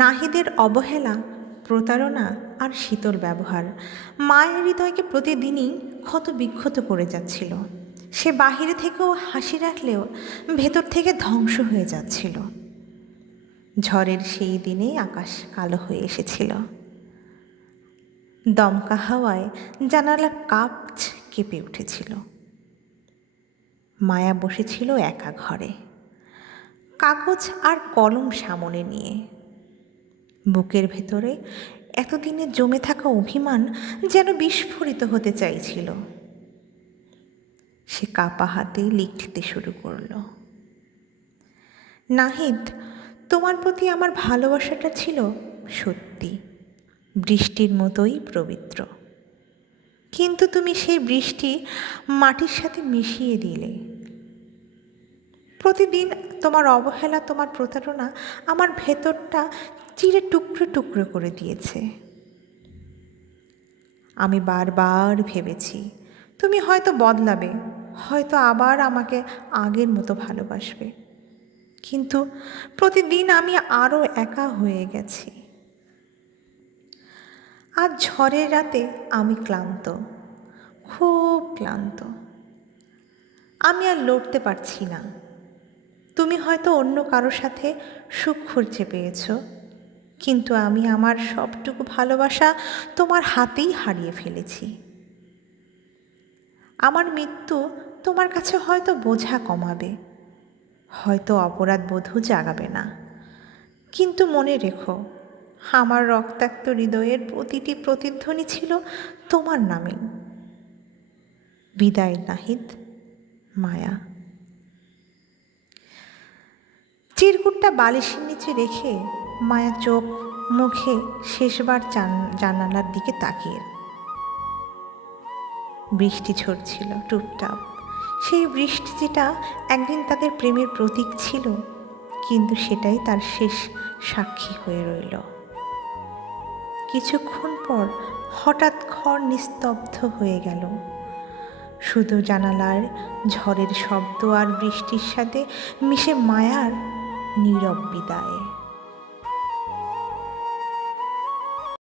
নাহিদের অবহেলা, প্রতারণা আর শীতল ব্যবহার মায়ের হৃদয়কে প্রতিদিনই ক্ষত বিক্ষত করে যাচ্ছিল। সে বাহিরে থেকেও হাসি রাখলেও ভেতর থেকে ধ্বংস হয়ে যাচ্ছিল। ঝড়ের সেই দিনে আকাশ কালো হয়ে এসেছিল। দমকা হাওয়ায় জানালার কাঁচ কেঁপে উঠেছিল। মায়া বসেছিল একা ঘরে, কাগজ আর কলম সামনে নিয়ে। বুকের ভেতরে এতদিনে জমে থাকা অভিমান যেন বিস্ফোরিত হতে চাইছিল। সে কাপা হাতে লিখতে শুরু করল। নাহিদ, তোমার প্রতি আমার ভালোবাসাটা ছিল সত্যি, বৃষ্টির মতোই পবিত্র। কিন্তু তুমি সেই বৃষ্টি মাটির সাথে মিশিয়ে দিলে। প্রতিদিন তোমার অবহেলা, তোমার প্রতারণা আমার ভেতরটা চিরে টুকরো টুকরো করে দিয়েছে। আমি বারবার ভেবেছি তুমি হয়তো বদলাবে, হয়তো আবার আমাকে আগের মতো ভালোবাসবে, কিন্তু প্রতিদিন আমি আরও একা হয়ে গেছি। আজ ঝড়ের রাতে আমি ক্লান্ত, খুব ক্লান্ত। আমি আর লড়তে পারছি না। তুমি হয়তো অন্য কারো সাথে সুখ খুঁজে পেয়েছ, কিন্তু আমি আমার সবটুকু ভালোবাসা তোমার হাতেই হারিয়ে ফেলেছি। আমার মৃত্যু তোমার কাছে হয়তো বোঝা কমাবে, হয়তো অপরাধ বোধও জাগাবে না, কিন্তু মনে রেখো, আমার রক্তাক্ত হৃদয়ের প্রতিটি প্রতিধ্বনি ছিল তোমার নামে। বিদায় নাহিদ, মায়া। চিরকুটটা বালিশের নিচে রেখে মায়া চোখ মুখে শেষবার জানালার দিকে তাকিয়ে। বৃষ্টি ঝরছিল টুপটাপ, সেই বৃষ্টি যেটা একদিন তাদের প্রেমের প্রতীক ছিল, কিন্তু সেটাই তার শেষ সাক্ষী হয়ে রইল। কিছুক্ষণ পর হঠাৎ ঘর নিস্তব্ধ হয়ে গেল। শুধু জানালার ঝড়ের শব্দ আর বৃষ্টির সাথে মিশে মায়ার নীরব বিদায়।